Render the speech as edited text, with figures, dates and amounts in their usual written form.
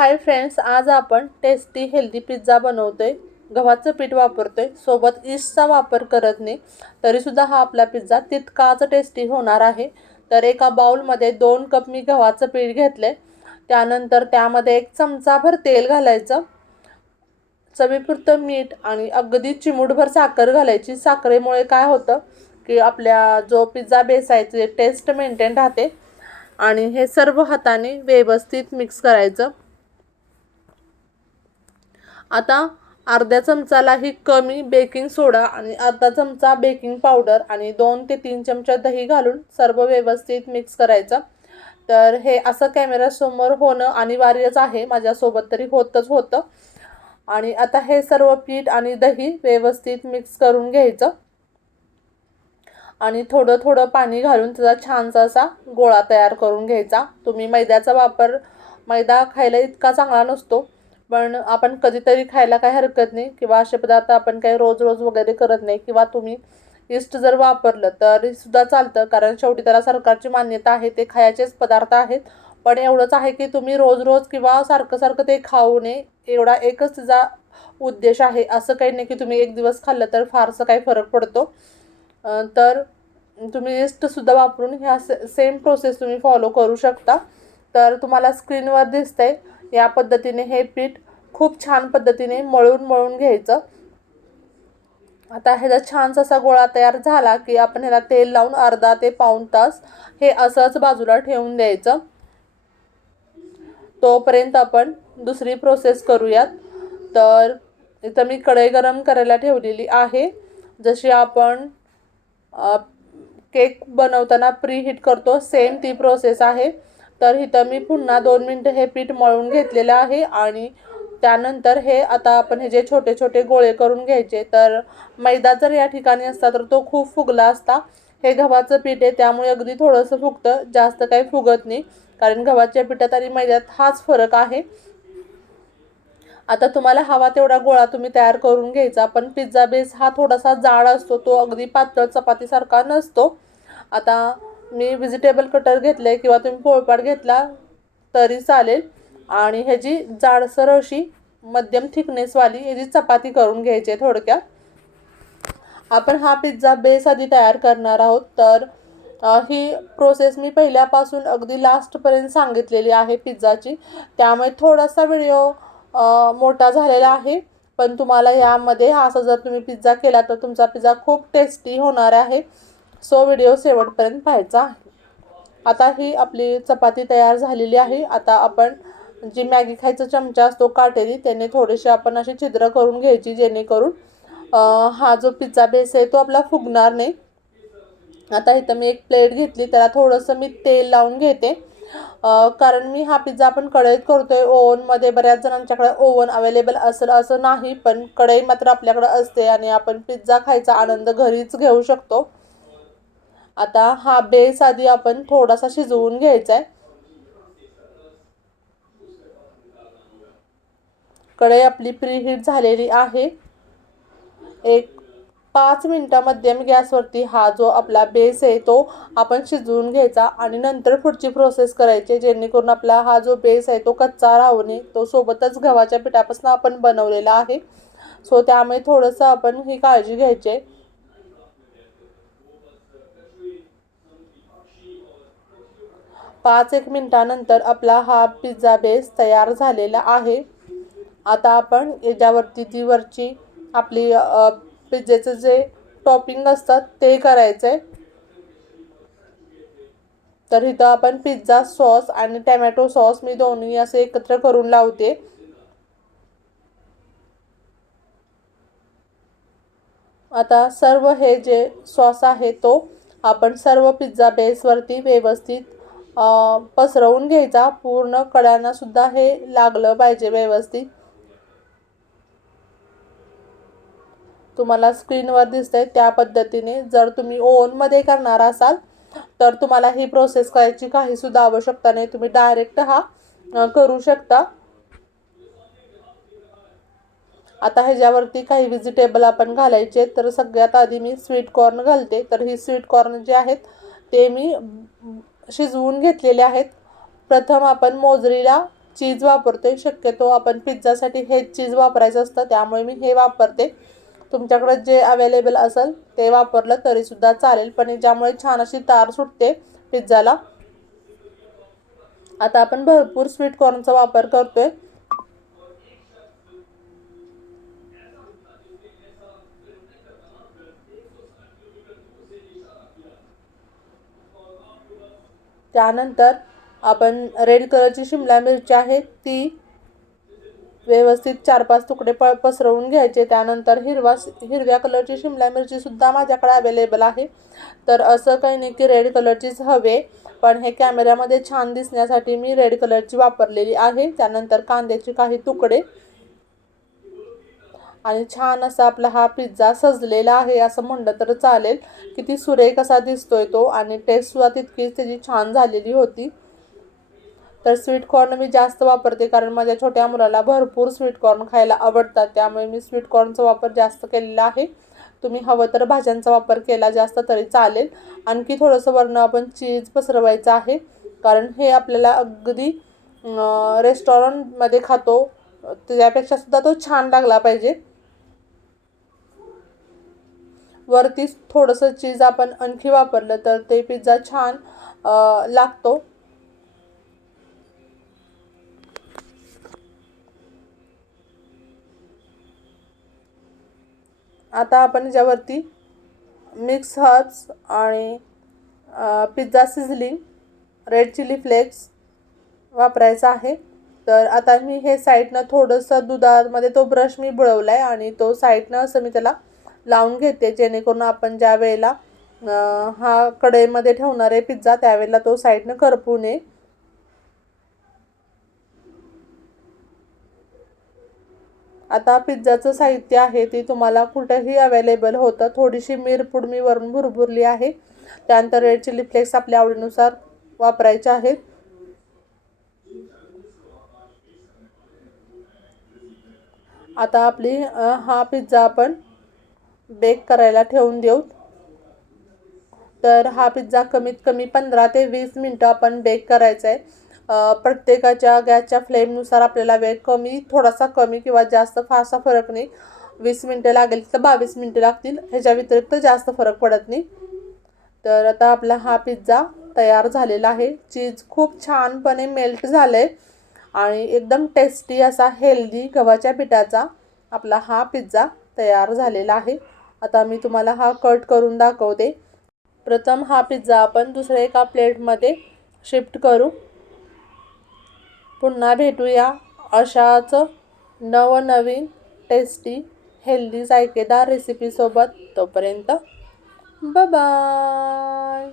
Hi friends, आज आपण tasty healthy pizza बनवतोय। गव्हाचं पीठ वापरतोय, सोबत ईस्टचा वापर करत नाही, तरीसुद्धा हा आपला पिझ्झा तितकाच टेस्टी होणार आहे। तर एका बाउलमध्ये 2 कप मी गव्हाचं पीठ घेतले। त्यानंतर त्यामध्ये 1 चमचाभर तेल घालायचं, चवीपुरतं मीठ आणि अगदी चिमूटभर साखर घालायची। साखरेमुळे काय होतं की आपल्या जो पिझ्झा बेस आहे ते टेस्ट मेंटेन राहते। आणि हे सर्व हाताने व्यवस्थित मिक्स करायचं। आता अर्ध्या चमचालाही कमी बेकिंग सोडा आणि अर्धा चमचा बेकिंग पावडर आणि 2 ते 3 चमचे दही घालून सर्व व्यवस्थित मिक्स करायचं। तर हे असं कॅमेऱ्यासमोर होणं अनिवार्यच आहे, माझ्यासोबत तरी होतच होतं। आणि आता हे सर्व पीठ आणि दही व्यवस्थित मिक्स करून घ्यायचं आणि थोडं थोडं पाणी घालून त्याचा छानसा असा गोळा तयार करून घ्यायचा। तुम्ही मैदा खायला इतका चांगला नसतो, पण आपण कधीतरी खायला काही हरकत नाही, किंवा असे पदार्थ आपण काही रोज रोज वगैरे करत नाही, किंवा तुम्ही ईस्ट जर वापरलं तरी सुद्धा चालतं, कारण शेवटी त्याला सरकारची मान्यता आहे, ते खायचेच पदार्थ आहेत। पण एवढंच आहे की तुम्ही रोज रोज किंवा सारखं सारखं ते खाऊ नये, एवढा एकच त्याचा उद्देश आहे। असं काही नाही की तुम्ही एक दिवस खाल्लं तर फारसं काही फरक पडतो। तर तुम्ही ईस्टसुद्धा वापरून ह्या सेम प्रोसेस तुम्ही फॉलो करू शकता। तर तुम्हाला स्क्रीनवर दिसतंय या पद्धतीने हे पीठ खूप छान पद्धतीने मळून घ्यायचं। आता ह्याचा छानसा असा गोळा तयार झाला की आपण ह्याला तेल लावून अर्धा ते पाऊण तास हे असंच बाजूला ठेवून द्यायचं। तोपर्यंत आपण दुसरी प्रोसेस करूयात। तर इथं मी कढई गरम करायला ठेवलेली आहे। जशी आपण केक बनवताना प्रीहीट करतो, सेम ती प्रोसेस आहे। तर इथं मी पुन्हा 2 मिनिटं हे पीठ मळून घेतलेलं आहे आणि त्यानंतर हे आता आपण हे जे छोटे छोटे गोळे करून घ्यायचे। तर मैदा जर या ठिकाणी असता तर तो खूप फुगला असता। हे गव्हाचं पीठ आहे, त्यामुळे अगदी थोडंसं फुगतं, जास्त काही फुगत नाही, कारण गव्हाच्या पिठात आणि मैद्यात हाच फरक आहे। आता तुम्हाला हवा तेवढा गोळा तुम्ही तयार करून घ्यायचा, पण पिझ्झा बेस हा थोडासा जाड असतो, तो अगदी पातळ चपातीसारखा नसतो। आता मी व्हेजिटेबल कटर घेतले किंवा तुम्ही पोळपाट घेतला तरी चालेल, आणि ह्याची जाडसर अशी मध्यम थिकनेसवाली ह्याची चपाती करून घ्यायची आहे। थोडक्यात आपण हा पिझ्झा बेस आधी तयार करणार आहोत। तर ही प्रोसेस मी पहिल्यापासून अगदी लास्टपर्यंत सांगितलेली आहे पिझ्झाची, त्यामुळे थोडासा व्हिडिओ मोठा झालेला आहे, पण तुम्हाला यामध्ये असं जर तुम्ही पिझ्झा केला तर तुमचा पिझ्झा खूप टेस्टी होणार आहे। सो व्हिडिओ शेवटपर्यंत पाहायचा आहे। आता ही आपली चपाती तयार झालेली आहे। आता आपण जी मॅगी खायचा चमचा असतो काटेरी, त्याने थोडेसे आपण अशी छिद्र करून घ्यायची, जेणेकरून हा जो पिझ्झा बेस आहे तो आपला फुगणार नाही। आता इथं मी एक प्लेट घेतली, त्याला थोडंसं मी तेल लावून घेते, कारण मी हा पिझ्झा आपण कढईत करतोय ओव्हनमध्ये। बऱ्याच जणांच्याकडे ओव्हन अवेलेबल असेल असं नाही, पण कढई मात्र आपल्याकडे असते आणि आपण पिझ्झा खायचा आनंद घरीच घेऊ शकतो। आता हा बेस आधी आपण थोडासा शिजवून घ्यायचा आहे। कढई आपली प्रीहीट झालेली आहे। एक 5 मिनिटं मध्यम गॅसवरती हा जो आपला बेस आहे तो आपण शिजवून घ्यायचा आणि नंतर पुढची प्रोसेस करायची, जेणेकरून आपला हा जो बेस आहे तो कच्चा राहू नये। तो सोबतच गव्हाच्या पिठापासून आपण बनवलेला आहे, सो त्यामुळे थोडंसं आपण ही काळजी घ्यायची आहे। 5-1 मिनिटानंतर आपला हा पिझ्झा बेस तयार झालेला आहे। आता आपण याच्यावरती जी वरची आपली पिझ्झेचं जे टॉपिंग असतात ते करायचं आहे। तर इथं आपण पिझ्झा सॉस आणि टॅमॅटो सॉस मी दोन्ही असे एकत्र करून लावते। आता सर्व हे जे सॉस आहे तो आपण सर्व पिझ्झा बेसवरती व्यवस्थित पसरवून घ्यायचा, पूर्ण कड्यांना सुद्धा हे लागलं पाहिजे व्यवस्थित। तुम्हाला स्क्रीनवर दिसतंय त्या पद्धतीने जर तुम्ही ओव्हनमध्ये करणार असाल तर तुम्हाला ही प्रोसेस करायची काही सुद्धा आवश्यकता नाही, तुम्ही डायरेक्ट हा करू शकता। आता ह्याच्यावरती काही व्हेजिटेबल आपण घालायचे, तर सगळ्यात आधी मी स्वीट कॉर्न घालते। तर ही स्वीट कॉर्न जे आहेत ते मी शिजवून घेतलेले आहेत। प्रथम आपण मोजरीला चीज वापरतोय. शक्यतो आपण पिझ्झासाठी हेच चीज वापरायचं असतं, त्यामुळे मी हे वापरते. तुमच्याकडे जे अवेलेबल असेल ते वापरलं तरीसुद्धा चालेल, पण ज्यामुळे छान अशी तार सुटते पिझ्झाला. आता आपण भरपूर स्वीट कॉर्नचा वापर करतोय. त्यानंतर आपण रेड कलरची शिमला मिरची आहे ती व्यवस्थित 4-5 तुकडे पसरवून घ्यायचे. त्यानंतर हिरव्या कलरची शिमला मिरचीसुद्धा माझ्याकडे अवेलेबल आहे. तर असं काही नाही की रेड कलरचीच हवे, पण हे कॅमेऱ्यामध्ये छान दिसण्यासाठी मी रेड कलरची वापरलेली आहे. त्यानंतर कांद्याचे काही तुकडे आणि छान असा आपला हा पिझ्झा सजलेला आहे असं म्हणलं तर चालेल. किती सुरेख असा दिसतोय तो आणि टेस्टसुद्धा तितकीच त्याची छान झालेली होती. तर स्वीट कॉर्न मी जास्त वापरते, कारण माझ्या छोट्या मुलाला भरपूर स्वीट कॉर्न खायला आवडतात, त्यामुळे मी स्वीट कॉर्नचा वापर जास्त केलेला आहे. तुम्ही हवं तर भाज्यांचा वापर केला जास्त तरी चालेल. आणखी थोडंसं वरनं आपण चीज पसरवायचं आहे, कारण हे आपल्याला अगदी रेस्टॉरंटमध्ये खातो त्यापेक्षा सुद्धा तो छान लागला पाहिजे. वरती थोडंसं चीज आपण आणखी वापरलं तर ते पिझ्झा छान लागतो. आता आपण ज्यावरती मिक्स हर्ब्स आणि pizza sizzling red chilli flakes वापरायचा आहे. तर आता मी हे साईडनं थोडंसं दुधामध्ये तो ब्रश मी बुडवला आहे आणि तो साईडनं असं मी त्याला लावून घेते, जेणेकरून आपण ज्या वेळेला हा कढईमध्ये ठेवणार आहे पिझ्झा त्यावेळेला तो साईडनं करपू नये. आता पिझ्झाचं साहित्य आहे ते तुम्हाला कुठेही अवेलेबल होतं. थोडीशी मिरपूड मी वरून भुरभुरली आहे. त्यानंतर रेड चिली फ्लेक्स आपल्या आवडीनुसार वापरायचे आहेत. आता आपली हा पिझ्झा आपण बेक करायला ठेवून देऊ. तर हा पिझ्झा कमीत कमी 15 ते 20 मिनटं आपण बेक करायचा आहे. प्रत्येकाच्या गॅसच्या फ्लेमनुसार आपल्याला वेळ थोडासा कमी किंवा जास्त फारसा फरक नाही. 20 मिनटं लागेल तर 22 मिनटं लागतील, ह्याच्या व्यतिरिक्त जास्त फरक पडत नाही. तर आता आपला हा पिझ्झा तयार झालेला आहे. चीज खूप छानपणे मेल्ट झालं आहे आणि एकदम टेस्टी असा हेल्दी गव्हाच्या पिठाचा आपला हा पिझ्झा तयार झालेला आहे. आता मी तुम्हाला हा कट करून दाखवते. प्रथम हा पिझ्झा आपण दुसऱ्या एका प्लेटमध्ये शिफ्ट करू. पुन्हा भेटूया अशाच नवनवीन टेस्टी हेल्दी जायकेदार रेसिपीसोबत. तोपर्यंत बाय बाय.